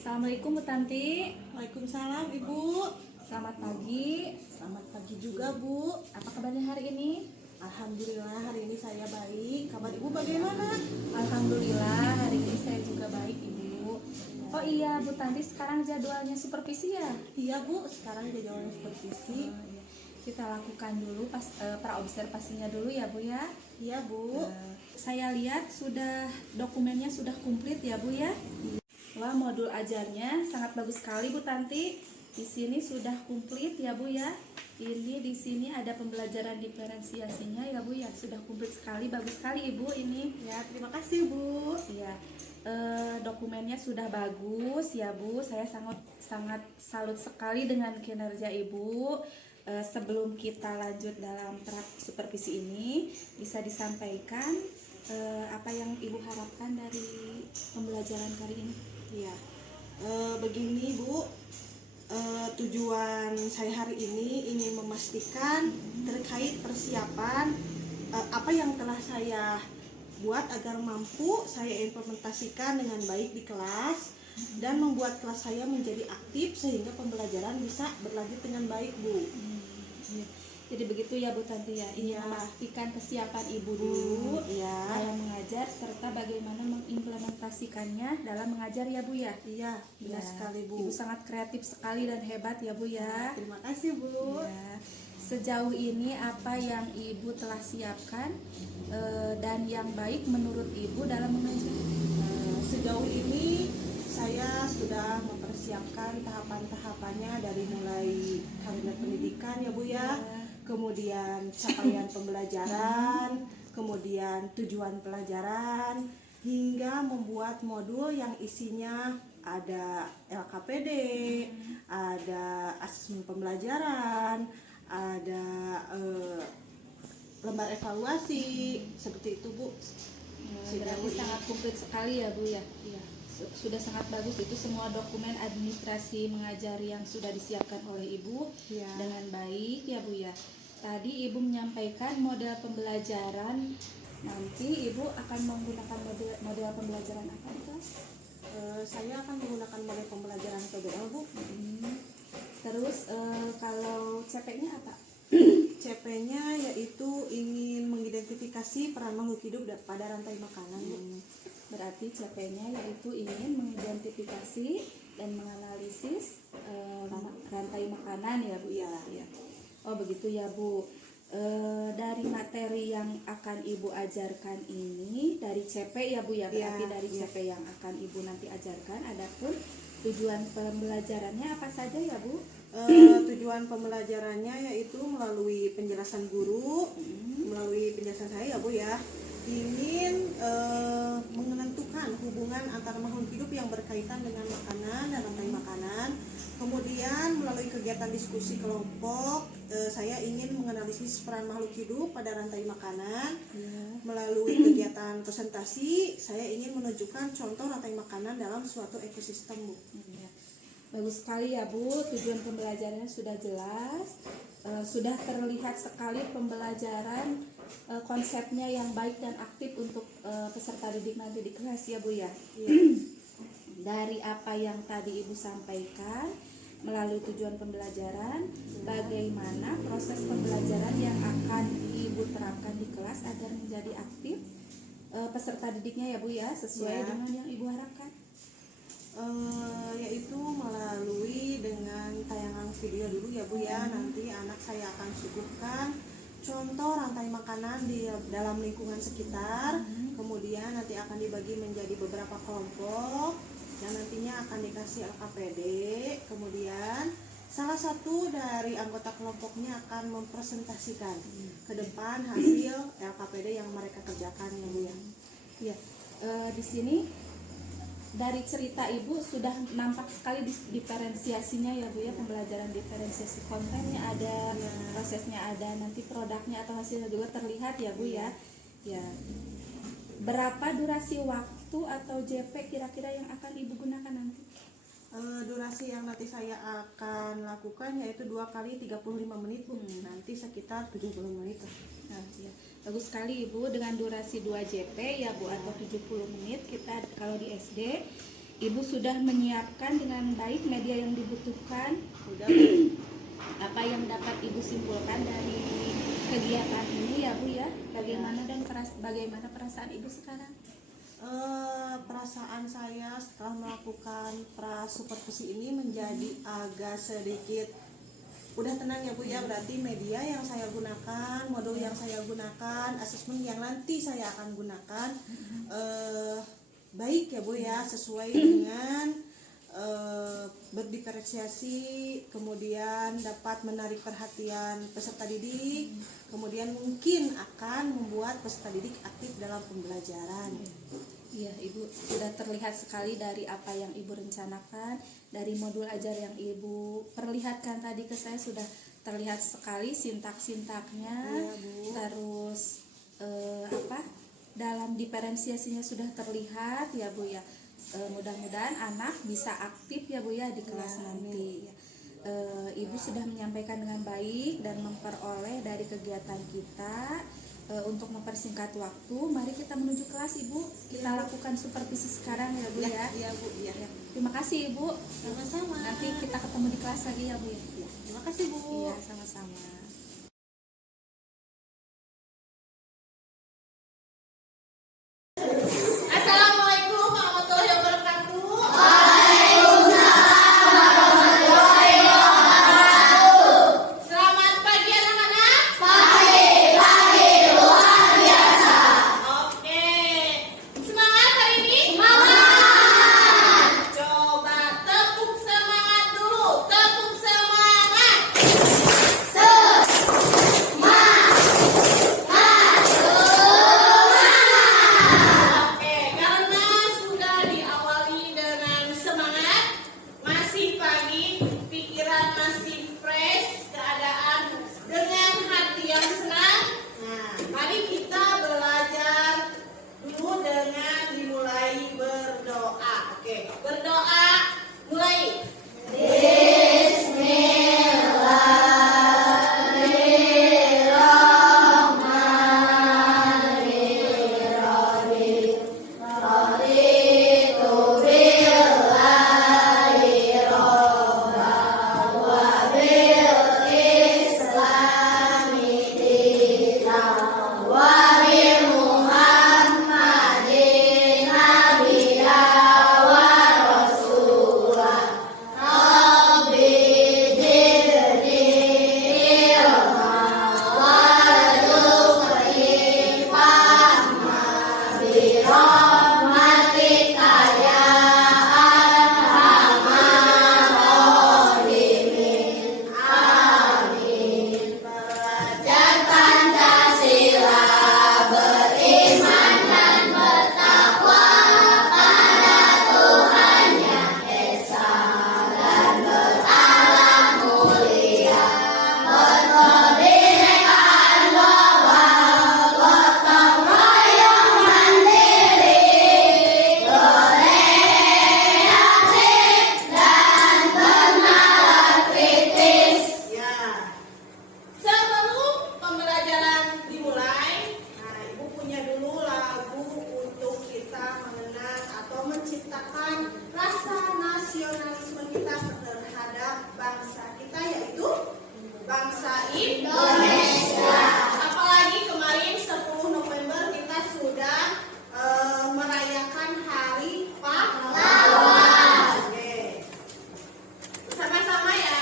Assalamualaikum Bu Tanti. Waalaikumsalam Ibu. Selamat pagi. Selamat pagi juga Bu. Apa kabarnya hari ini? Alhamdulillah hari ini saya baik. Kabar Ibu bagaimana? Alhamdulillah hari ini saya juga baik Ibu. Oh iya Bu Tanti, sekarang jadwalnya supervisi ya? Iya Bu, sekarang jadwalnya supervisi. Kita lakukan dulu praobservasinya dulu ya Bu ya. Iya Bu. Saya lihat dokumennya sudah komplit ya Bu ya. Wah, modul ajarnya sangat bagus sekali Bu Tanti. Di sini sudah komplit ya Bu ya. Ini di sini ada pembelajaran diferensiasinya ya Bu ya. Sudah komplit sekali, bagus sekali Ibu ini. Ya, terima kasih Bu. Ya, dokumennya sudah bagus ya Bu. Saya sangat salut sekali dengan kinerja Ibu. Sebelum kita lanjut dalam supervisi ini, bisa disampaikan apa yang Ibu harapkan dari pembelajaran kali ini? Iya. Begini Bu, tujuan saya hari ini ingin memastikan terkait persiapan apa yang telah saya buat agar mampu saya implementasikan dengan baik di kelas dan membuat kelas saya menjadi aktif sehingga pembelajaran bisa berlanjut dengan baik Bu. Jadi begitu ya Bu Tanti ya, ingin Iya. memastikan kesiapan Ibu dulu Iya. dalam mengajar serta bagaimana mengimplementasikannya dalam mengajar ya Bu ya. Iya, benar Ya, sekali Bu. Ibu sangat kreatif sekali dan hebat ya Bu ya. Terima kasih Bu. Ya. Sejauh ini apa yang Ibu telah siapkan dan yang baik menurut Ibu dalam mengajar? Sejauh ini saya sudah mempersiapkan tahapan-tahapannya dari mulai kabinet pendidikan ya Bu ya, kemudian capaian pembelajaran, kemudian tujuan pelajaran, hingga membuat modul yang isinya ada LKPD, ada asesmen pembelajaran, ada lembar evaluasi, seperti itu Bu. Berarti sangat komplit sekali ya Bu ya. Iya. Sudah sangat bagus itu semua dokumen administrasi mengajar yang sudah disiapkan oleh Ibu Ya. dengan baik ya Bu ya. Tadi Ibu menyampaikan model pembelajaran, nanti Ibu akan menggunakan model pembelajaran apa itu? Saya akan menggunakan model pembelajaran PBL Bu. Terus kalau CP-nya apa? CP-nya yaitu ingin mengidentifikasi peran makhluk hidup pada rantai makanan Bu. Berarti CP-nya yaitu ingin mengidentifikasi dan menganalisis rantai makanan ya Bu ya. Oh begitu ya Bu. Dari materi yang akan Ibu ajarkan ini dari CP ya Bu ya. Berarti dari CP yang akan Ibu nanti ajarkan. Adapun tujuan pembelajarannya apa saja ya Bu? Tujuan pembelajarannya yaitu melalui penjelasan guru, melalui penjelasan saya ya Bu ya, ingin menentukan hubungan antara makhluk hidup yang berkaitan dengan makanan dan rantai makanan. Kemudian melalui kegiatan diskusi kelompok, saya ingin menganalisis peran makhluk hidup pada rantai makanan. Melalui kegiatan presentasi, saya ingin menunjukkan contoh rantai makanan dalam suatu ekosistem Bu. Bagus sekali ya Bu, tujuan pembelajarannya sudah jelas, sudah terlihat sekali pembelajaran konsepnya yang baik dan aktif untuk peserta didik nanti di kelas ya Bu ya. Dari apa yang tadi Ibu sampaikan melalui tujuan pembelajaran, bagaimana proses pembelajaran yang akan Ibu terapkan di kelas agar menjadi aktif peserta didiknya ya Bu ya, sesuai dengan yang Ibu harapkan. Yaitu melalui dengan tayangan video dulu ya Bu ya. Nanti anak saya akan suguhkan contoh rantai makanan di dalam lingkungan sekitar. Kemudian nanti akan dibagi menjadi beberapa kelompok yang nantinya akan dikasih LKPD. Kemudian salah satu dari anggota kelompoknya akan mempresentasikan ke depan hasil LKPD yang mereka kerjakan ya Bu ya. Ya, di sini dari cerita Ibu sudah nampak sekali diferensiasinya ya Bu ya, pembelajaran diferensiasi kontennya ada, prosesnya ada, nanti produknya atau hasilnya juga terlihat ya Bu ya. Ya. Berapa durasi waktu atau JP kira-kira yang akan Ibu gunakan nanti? Durasi yang nanti saya akan lakukan yaitu 2 kali 35 menit Bu. Nanti sekitar 70 menit lah. Nah, ya. Bagus sekali Ibu, dengan durasi 2 JP ya Bu, atau 70 menit kita kalau di SD. Ibu sudah menyiapkan dengan baik media yang dibutuhkan. Udah. Apa yang dapat Ibu simpulkan dari kegiatan ini ya Bu ya? Bagaimana dan bagaimana perasaan Ibu sekarang? Perasaan saya setelah melakukan pra-supervisi ini menjadi agak sedikit udah tenang ya Bu ya. Berarti media yang saya gunakan, modul yang saya gunakan, asesmen yang nanti saya akan gunakan baik ya Bu ya, sesuai dengan berdiferensiasi, kemudian dapat menarik perhatian peserta didik, kemudian mungkin akan membuat peserta didik aktif dalam pembelajaran. Iya, Ibu sudah terlihat sekali dari apa yang Ibu rencanakan, dari modul ajar yang Ibu perlihatkan tadi ke saya sudah terlihat sekali sintak-sintaknya, Iya, Bu. terus dalam diferensiasinya sudah terlihat ya Bu ya. Mudah-mudahan anak bisa aktif ya Bu ya di kelas nanti. Ibu sudah menyampaikan dengan baik dan memperoleh dari kegiatan kita. Untuk mempersingkat waktu, mari kita menuju kelas Ibu. Kita lakukan supervisi sekarang ya Bu ya. Iya Bu, iya. Terima kasih Ibu. Sama-sama. Nanti kita ketemu di kelas lagi ya Bu ya. Terima kasih Bu. Iya, sama-sama. Assalamualaikum warahmatullahi wabarakatuh. Selamat pagi anak-anak. Oke, semangat hari ini. Coba tepuk semangat dulu. Tepuk semangat. Oke, karena sudah diawali dengan semangat, masih pagi, pikiran masih fresh, keadaan dengan hati yang senang. Nah, mari kita belajar dulu dengan dimulai berdoa. Oke, berdoa mulai. Ya. Sebelum pembelajaran dimulai, nah Ibu punya dulu lagu untuk kita mengenang atau menciptakan rasa nasionalisme kita terhadap bangsa kita, yaitu bangsa Indonesia. Apalagi kemarin 10 November kita sudah merayakan Hari Pahlawan. Oke. Bersama-sama ya.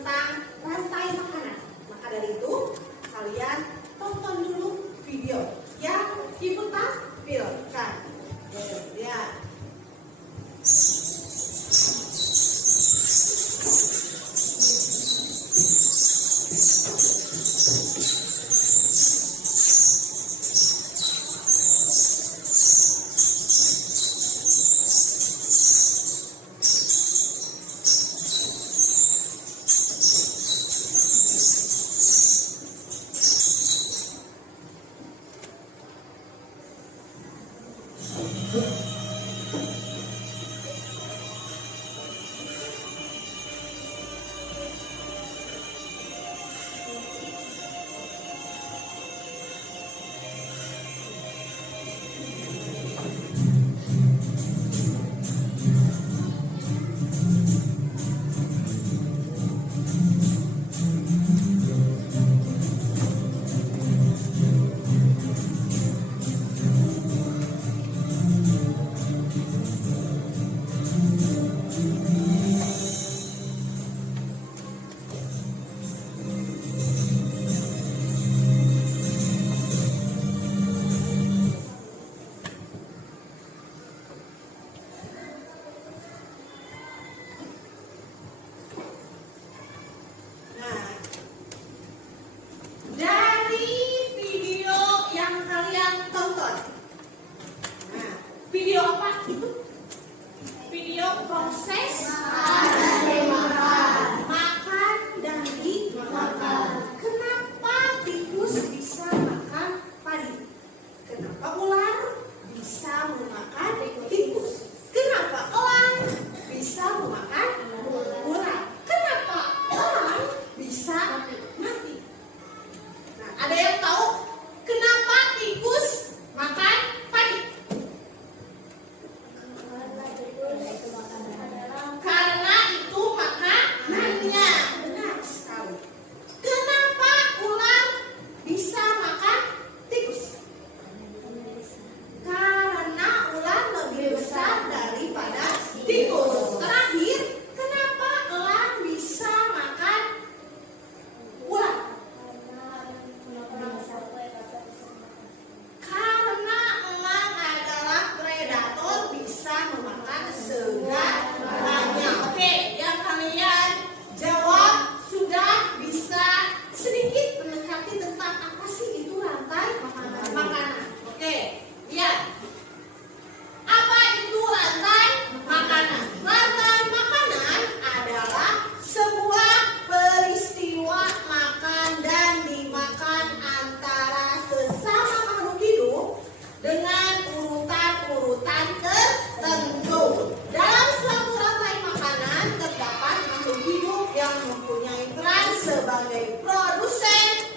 tentang rantai makanan. Maka dari itu kalian tonton dulu video yang Ibu tampilkan. Lihat. Dari video yang kalian tonton, video apa itu? Video proses makan dan dimakan. Kenapa tikus bisa makan padi? Kenapa ular bisa memakan tikus? Kenapa elang bisa memakan ular? Kenapa elang bisa mati? Nah, ada yang tahu kenapa tikus makan padi? Karena itu makanannya. Benar sekali. Kenapa ular bisa makan tikus? Karena ular lebih besar daripada tikus. Terakhir, kenapa elang bisa makan ular? Karena elang adalah predator, bisa memakan segalanya. Oke, yang kalian jawab sudah bisa sedikit mendekati tentang apa sih itu rantai makanan. Oke, lihat. Apa itu rantai makanan? Rantai makanan adalah sebuah peristiwa makan dan dimakan antara sesama makhluk hidup dengan urutan-urutan tertentu. Dalam suatu rantai makanan terdapat makhluk hidup yang mempunyai peran sebagai produsen,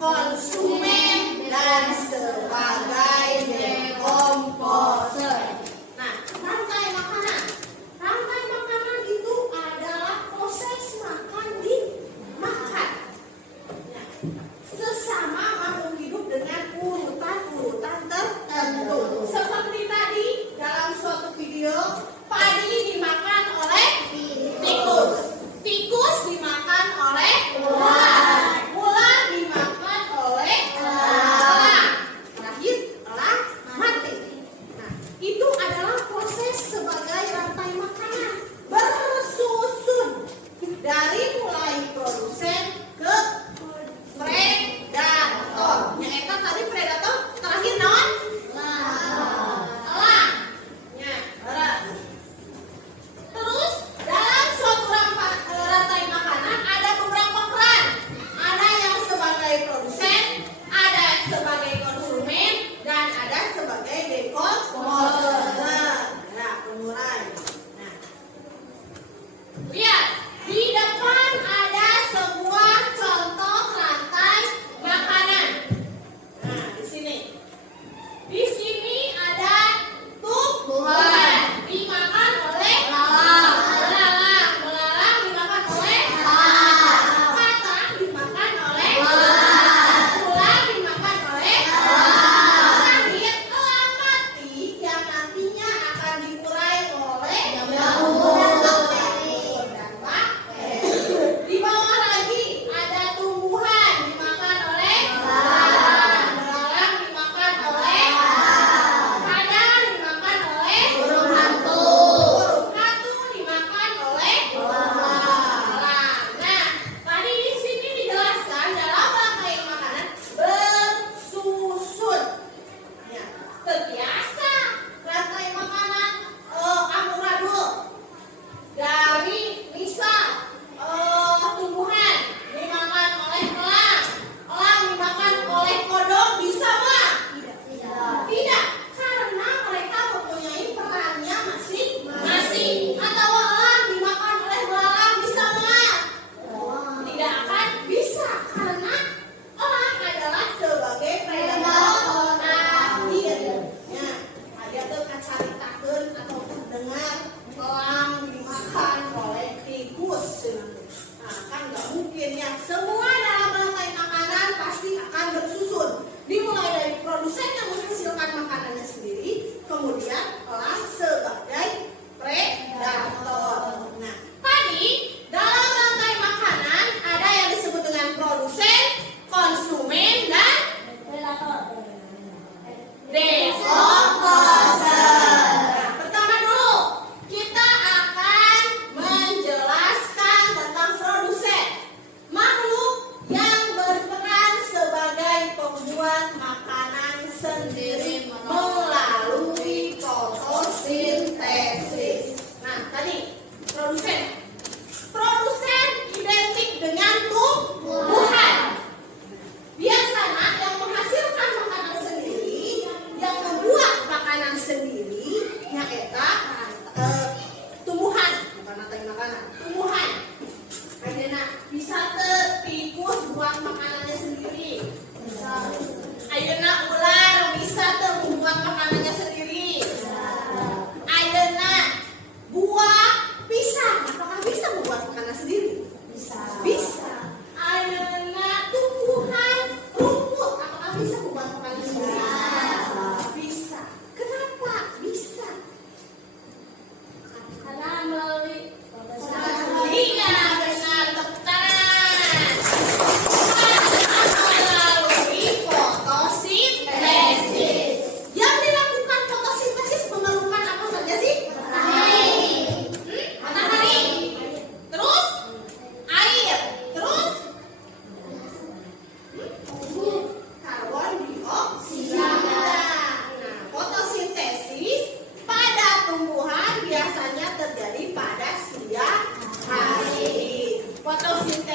konsumen, dan sebagai dekomposer. Nah, rantai makanan. Rantai makanan itu adalah proses makan dimakan. Nah, sesama makhluk hidup dengan urutan-urutan tertentu. Seperti tadi dalam suatu video, padi dimakan oleh tikus. Tikus dimakan oleh ular. Ular dimakan oleh elang. Terakhir, elang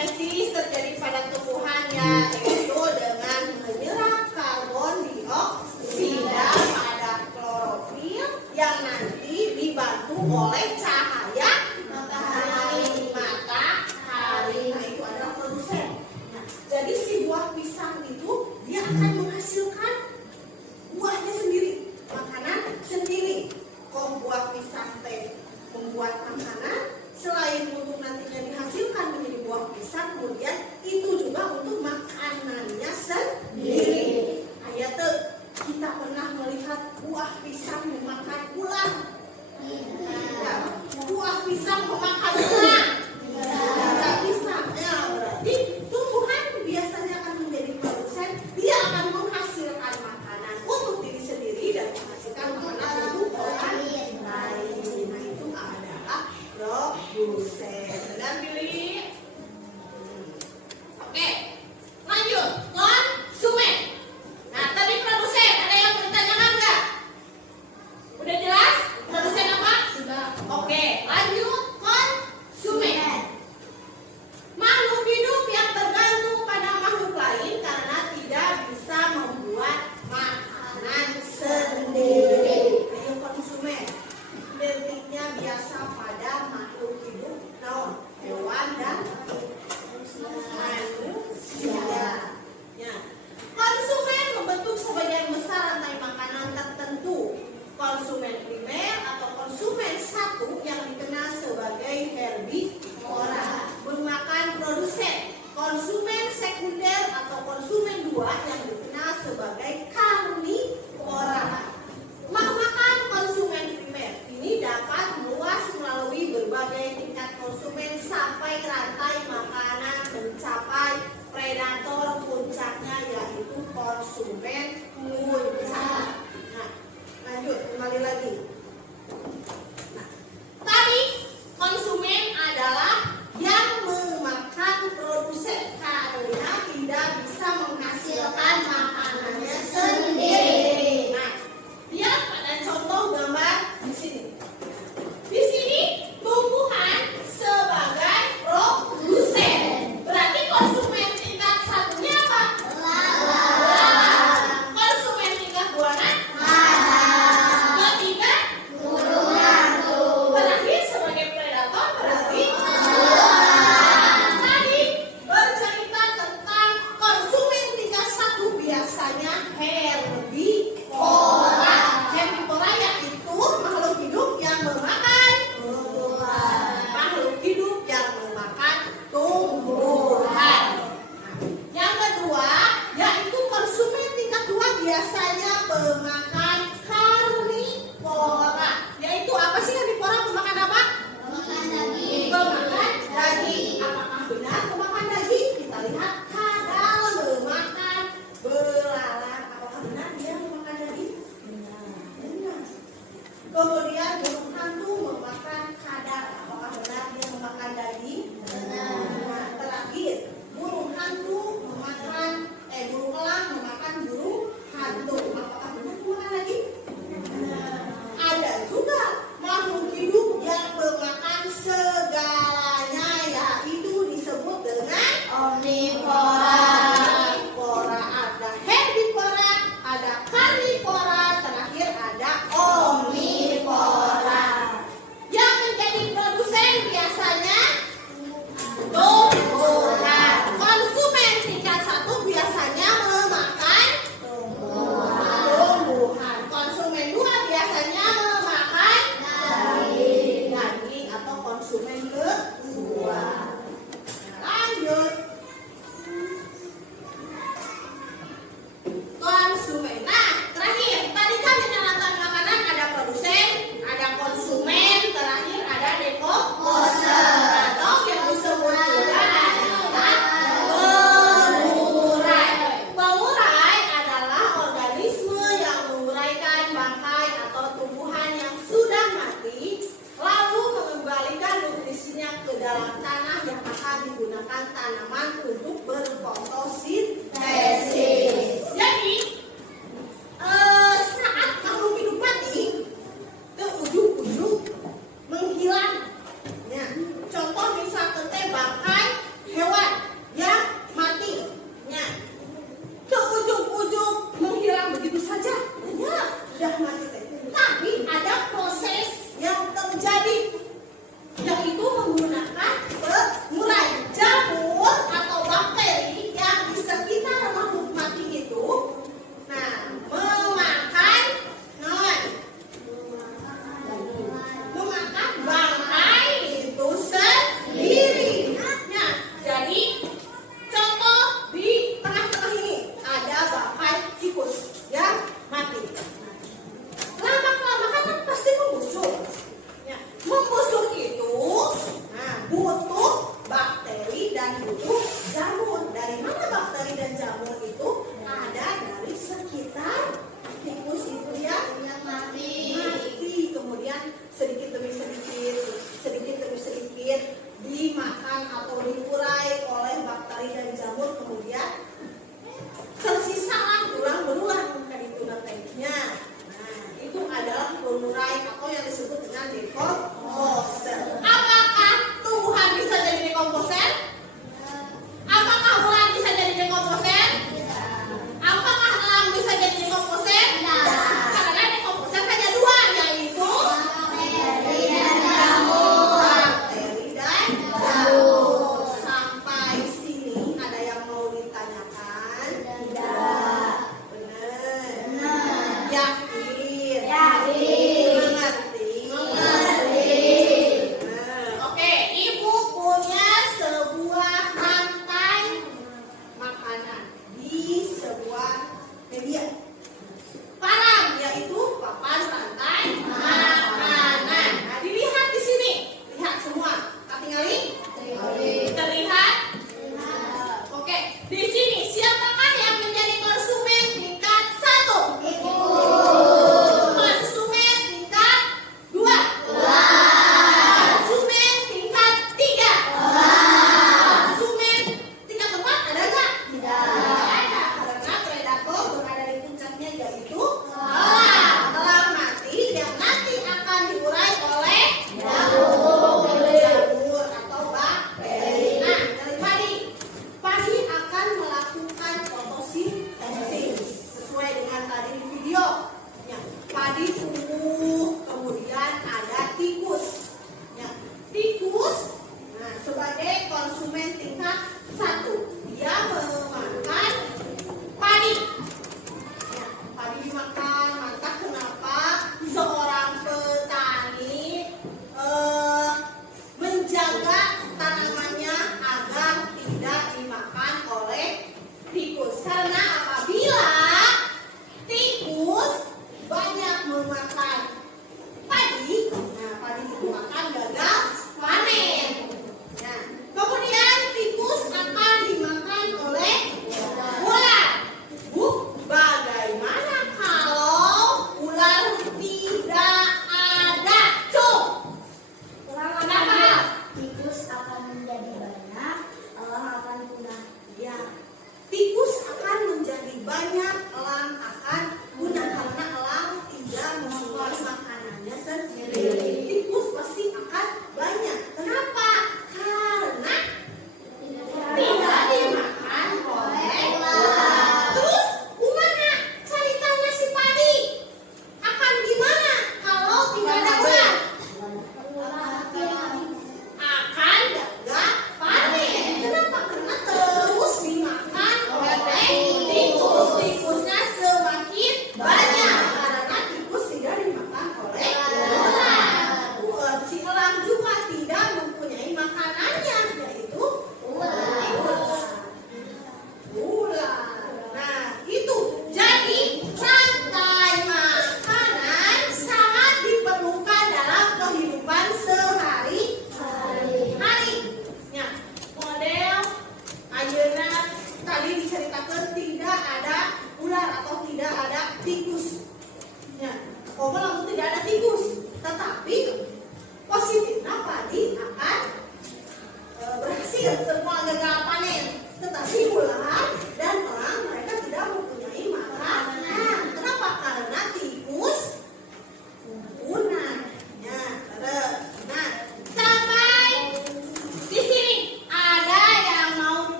fotosintesis terjadi pada tumbuhannya, yaitu dengan menyerap karbon dioksida pada klorofil yang nanti dibantu oleh cahaya matahari. Nah, itu adalah produsen. Nah, jadi si buah pisang itu dia akan menghasilkan buahnya sendiri, makanan sendiri. Kok buah pisang teh membuat makanan, selain untuk nantinya dihasilkan menjadi buah pisang,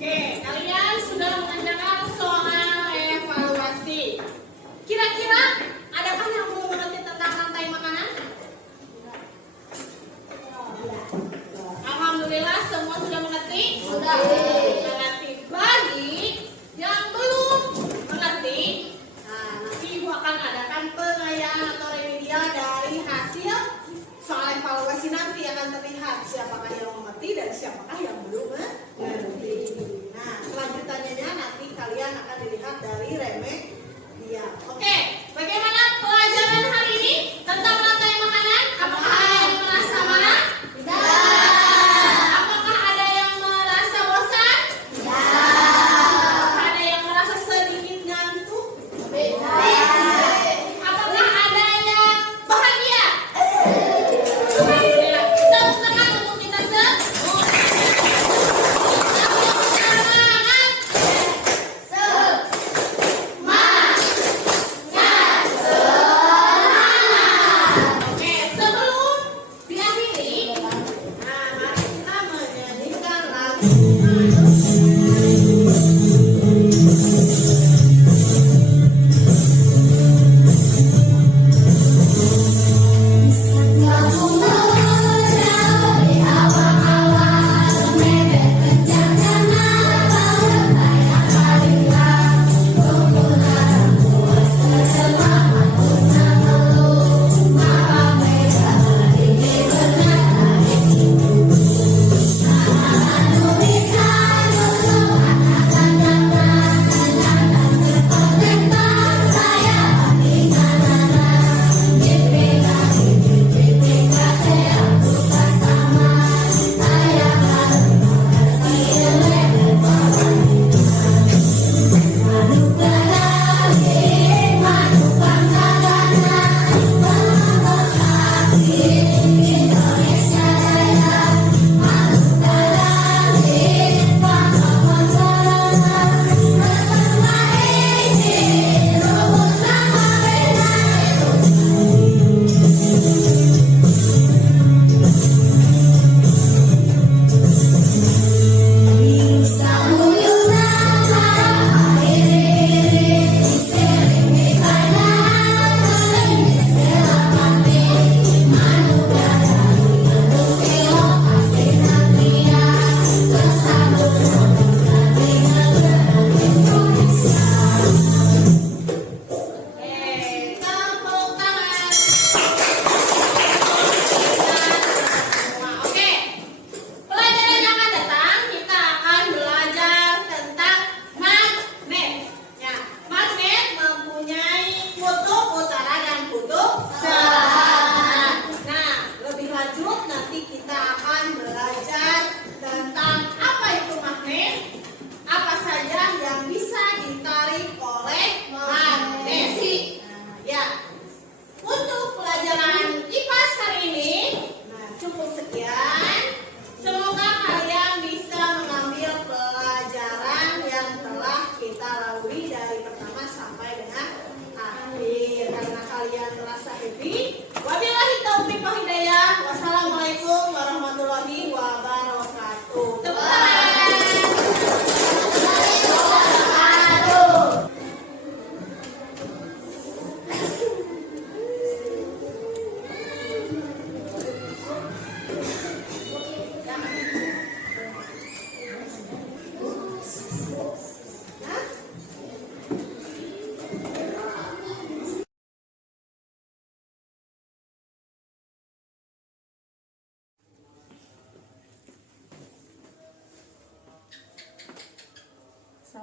Oke, kalian sudah mengerjakan soal evaluasi. Kira-kira adakah yang belum mengerti tentang rantai makanan? Alhamdulillah semua sudah mengerti? Sudah. Mengerti. Bagi yang belum mengerti, nah, nanti Ibu akan adakan pengayaan atau remedial dari hasil soal evaluasi. Nanti akan terlihat siapakah yang mengerti dan siapakah yang belum mengerti. Nah, selanjutnya nanti kalian akan dilihat dari remedial. Oke, bagaimana pelajaran hari ini tentang rantai makanan? Apakah ada yang merasa marah? Tidak. Apakah ada yang merasa bosan?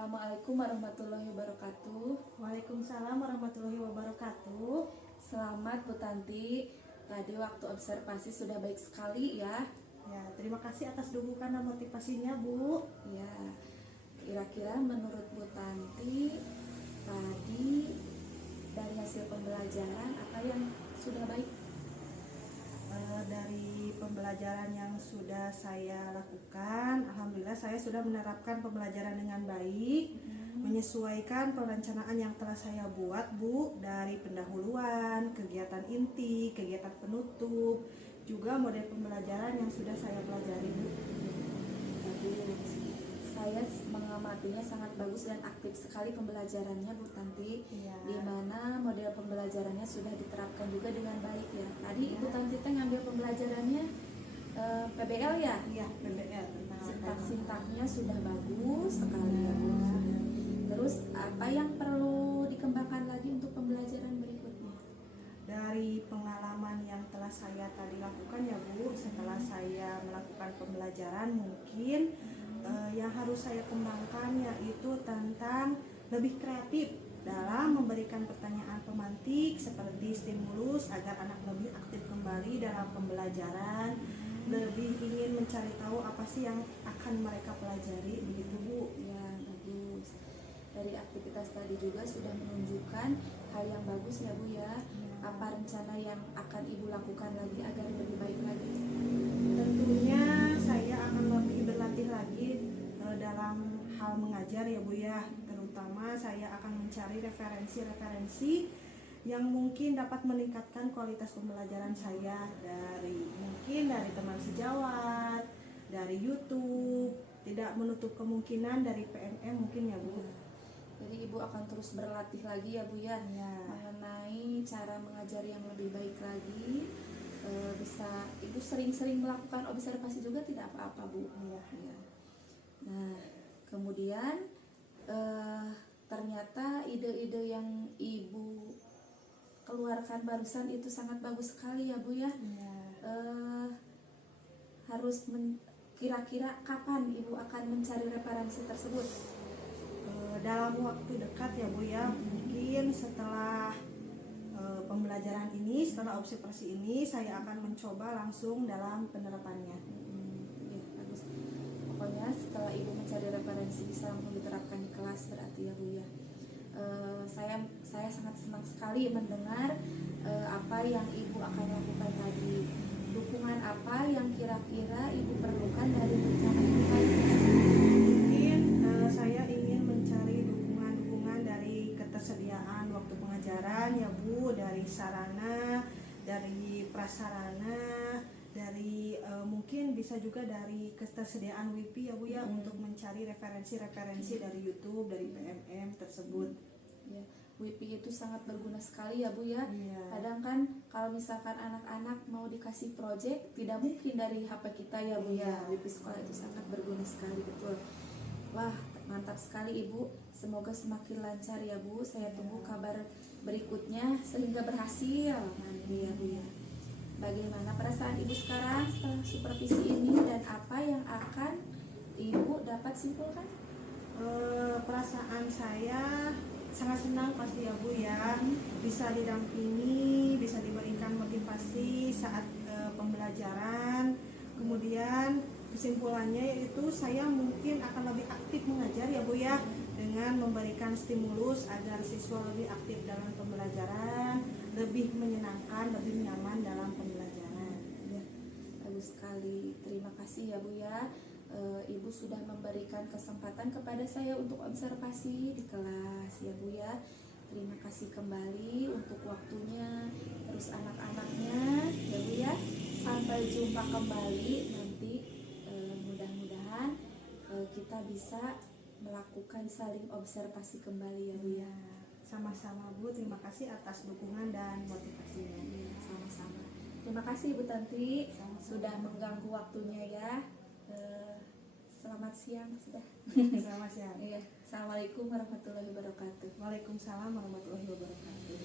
Assalamualaikum warahmatullahi wabarakatuh. Waalaikumsalam warahmatullahi wabarakatuh. Selamat Bu Tanti. Tadi waktu observasi sudah baik sekali ya. Ya, terima kasih atas dukungan dan motivasinya, Bu. Ya, kira-kira menurut Bu Tanti tadi dari hasil pembelajaran apa yang sudah baik? Dari pembelajaran yang sudah saya lakukan, alhamdulillah saya sudah menerapkan pembelajaran dengan baik, menyesuaikan perencanaan yang telah saya buat, Bu, dari pendahuluan, kegiatan inti, kegiatan penutup, juga model pembelajaran yang sudah saya pelajari, Bu. Bagus. Saya mengamatinya sangat bagus dan aktif sekali pembelajarannya Bu Tanti. Iya. Di mana model pembelajarannya sudah diterapkan juga dengan baik ya. Tadi Ibu Tanti teh ngambil pembelajarannya PBL ya. Iya, PBL tentang Sintak-sintaknya sudah bagus sekali ya Bu. Sudah. Terus apa yang perlu dikembangkan lagi untuk pembelajaran berikutnya? dari pengalaman yang telah saya tadi lakukan ya Bu, setelah saya melakukan pembelajaran mungkin yang harus saya kembangkan yaitu tentang lebih kreatif dalam memberikan pertanyaan pemantik seperti stimulus agar anak lebih aktif kembali dalam pembelajaran, lebih ingin mencari tahu apa sih yang akan mereka pelajari, begitu Bu. Ya, bagus. Dari aktivitas tadi juga sudah menunjukkan hal yang bagus ya Bu ya. Apa rencana yang akan Ibu lakukan lagi agar lebih baik lagi? Tentunya saya akan lebih berlatih lagi dalam hal mengajar ya Bu ya. Terutama saya akan mencari referensi-referensi yang mungkin dapat meningkatkan kualitas pembelajaran saya mungkin dari teman sejawat, dari YouTube, tidak menutup kemungkinan dari PMM mungkin ya Bu. Jadi Ibu akan terus berlatih lagi ya Bu ya, Ya. mengenai cara mengajar yang lebih baik lagi. Bisa Ibu sering-sering melakukan observasi juga tidak apa-apa Bu. Iya. Ya. Nah, kemudian ternyata ide-ide yang Ibu keluarkan barusan itu sangat bagus sekali ya Bu ya. Ya. Kira-kira kapan Ibu akan mencari referensi tersebut? Dalam waktu dekat ya Bu ya, mungkin setelah pembelajaran ini, setelah observasi ini saya akan mencoba langsung dalam penerapannya. Ya, bagus. Pokoknya setelah Ibu mencari referensi bisa langsung diterapkan di kelas berarti ya Bu ya. Saya sangat senang sekali mendengar apa yang Ibu akan lakukan tadi. Dukungan apa yang kira-kira Ibu perlukan dari rencana ini tadi? Mungkin saya ingin mencari dukungan dari ketersediaan waktu pengajaran ya Bu, dari sarana, dari prasarana, dari mungkin bisa juga dari ketersediaan WiFi ya Bu ya, untuk mencari referensi-referensi dari YouTube, dari PMM tersebut. Ya, WiFi itu sangat berguna sekali ya Bu ya. Iya. Kadang kan kalau misalkan anak-anak mau dikasih project tidak mungkin dari HP kita ya Bu ya. Iya. WiFi sekolah itu sangat berguna sekali, betul. Wah, mantap sekali Ibu. Semoga semakin lancar ya Bu. Saya tunggu kabar berikutnya sehingga berhasil nanti ya Bu ya. Bagaimana perasaan Ibu sekarang setelah supervisi ini dan apa yang akan Ibu dapat simpulkan? Perasaan saya sangat senang pasti ya Bu ya, bisa didampingi, bisa diberikan motivasi saat pembelajaran. Kemudian kesimpulannya yaitu saya mungkin akan lebih aktif mengajar ya Bu ya, dengan memberikan stimulus agar siswa lebih aktif dalam pembelajaran, lebih menyenangkan, lebih nyaman dalam pembelajaran. Ya, bagus sekali. Terima kasih ya Bu ya. Ibu sudah memberikan kesempatan kepada saya untuk observasi di kelas ya Bu ya. Terima kasih kembali untuk waktunya, terus anak-anaknya ya Bu ya. Sampai jumpa kembali nanti, mudah-mudahan kita bisa melakukan saling observasi kembali ya Bu ya. Sama-sama Bu, terima kasih atas dukungan dan motivasinya. Ya, sama-sama. Terima kasih Bu Tanti sudah mengganggu waktunya ya. Selamat siang sudah. Selamat siang. Iya. Assalamualaikum warahmatullahi wabarakatuh. Waalaikumsalam warahmatullahi wabarakatuh.